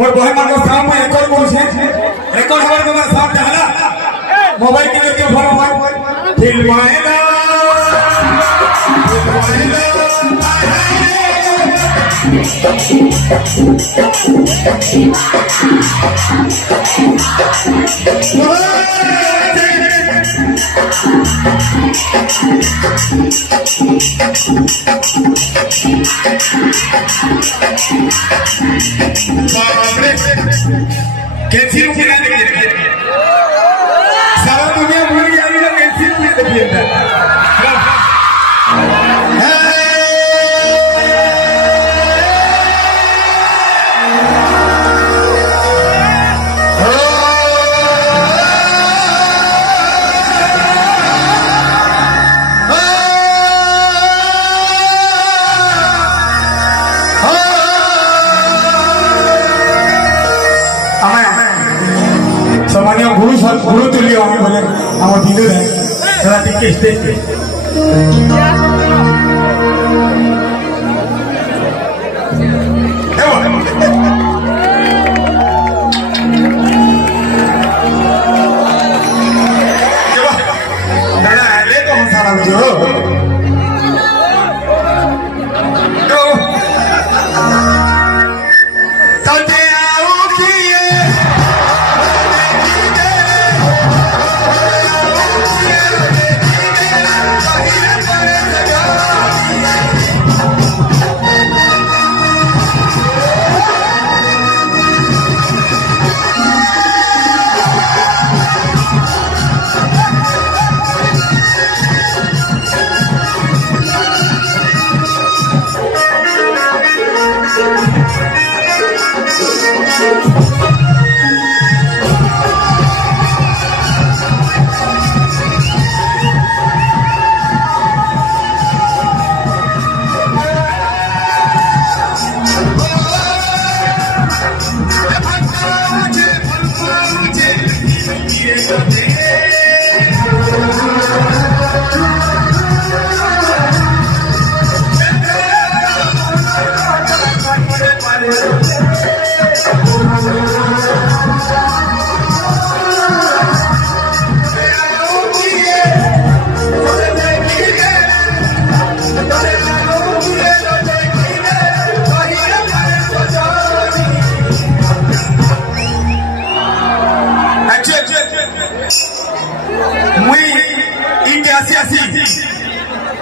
मोर बहन मान को साथ में रिकॉर्ड करू छे रिकॉर्ड हमारे को साथ डाला मोबाइल के लिए फोन मोबाइल फिल्माएगा कैसी रुकी ना देखिए सारा दुनिया भूल गई है ना कैसी रुकी देखिए गुरु तुल्य हमें बोले हम दिल है थोड़ा टिके स्टेज पे दादा ले तो हम सारा जो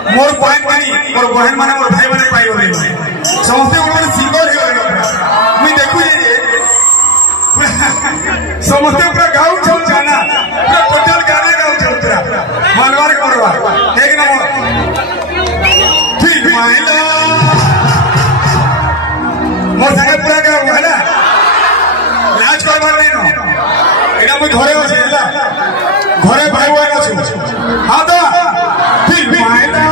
मोर बहन मानी मोर बहन माने मोर भाई माने पाई होले समस्ते गोटे सिंगर हो मुई देखु जे समस्ते पूरा गाँव चल जाना पूरा टोटल गाने गाँव चल पूरा मानवार करवा एक नंबर फिर माइला मोर संगे पूरा गाँव है ना लाज करबार नहीं न एटा मुई घरे अछि हला घरे भाई बहन अछि हां तो फिर माइला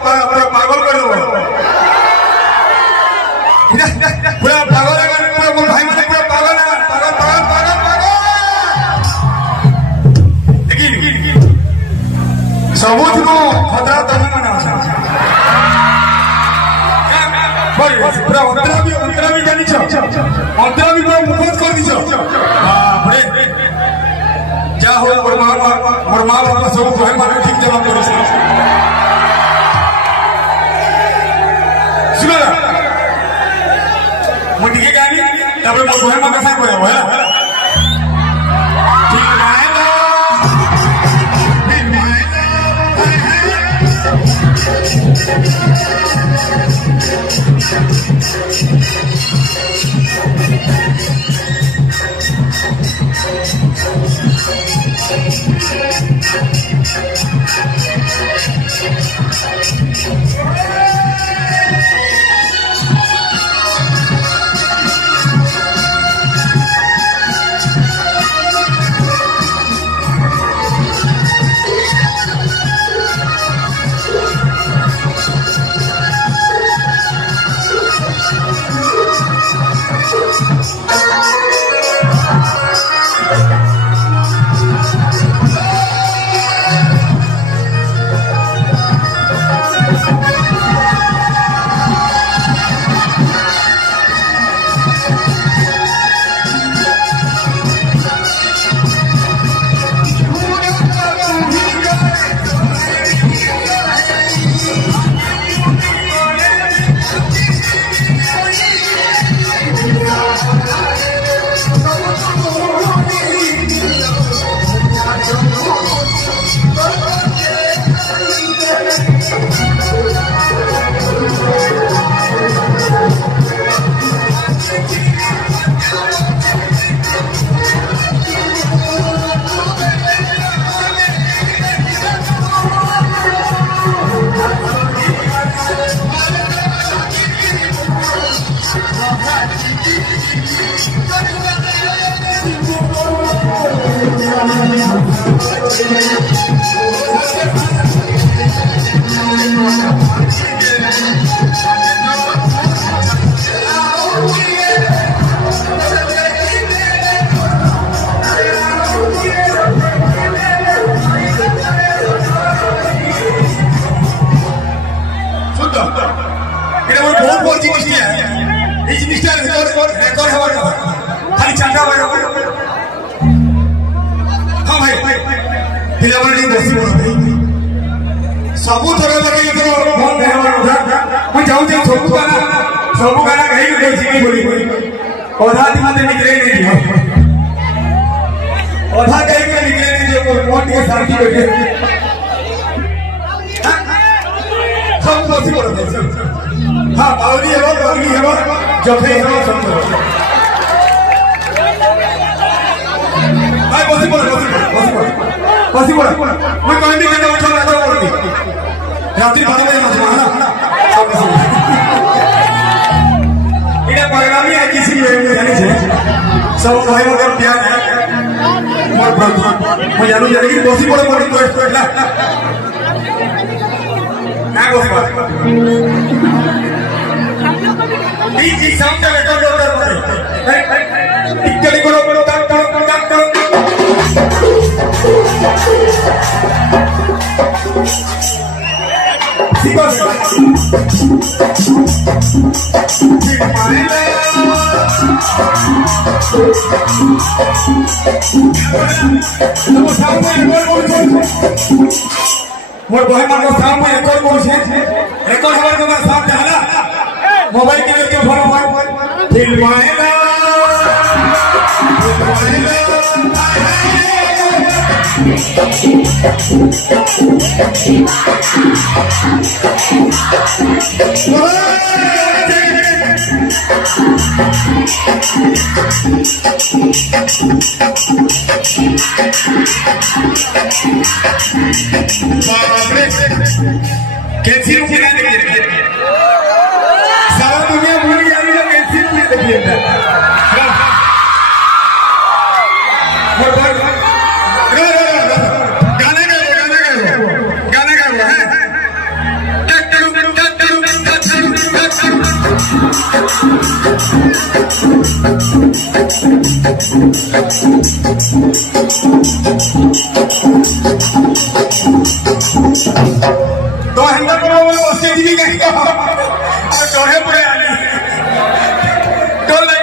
पूरा पागल कर दो पूरा पागल है पूरा मोर भाई माने पूरा पागल है पागल पागल पागल पागल देखिए सबूत नो खतरा तने माने आसा पूरा अंतरा भी जानी छ अंतरा भी पूरा मुखत कर दी छ बाप रे जा हो मोर मां बाप सब भाई माने ठीक जवाब कर सुनो मुझे गानी तब मोर भाई मां कैसा कोया है ठीक है सबू थोड़ा लगे बहुत मैं जाऊँ सब गाना कहीं बोली औधा दिमाग निकले नहीं औधा कहीं निकले नहीं जो मोट के साथी बैठे सब पॉसिबल हाँ बावली है जफे है सब भाई पॉसिबल मैं कहीं भी कहना उठा रहा था रात्रि 12 बजे मत इधर परिणामी है किसी भी जाने से सब भाई लोग प्यार है मोर प्रभु मैं जानू जाने की पॉसिबल मोर रिक्वेस्ट करला ना पॉसिबल ई सामने रिकॉर्ड होता है इक्कली करो काम करो मोर भाई मानो सामने रिकॉर्ड करछे रिकॉर्ड हमारे को साथ जाला मोबाइल के लिए फोन फिल्माएला कैसी सारा दुनिया भूल जानी तो कैसी देखिए गाना गाना है तो हेंदा को बसते दिली काय डोळे पुढे आली डोल नाही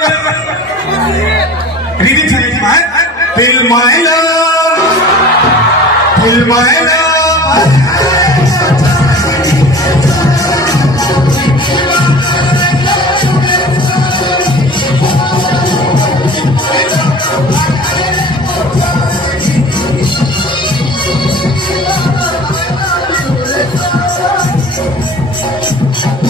रीडिंग सांगितली माय फिल्मायला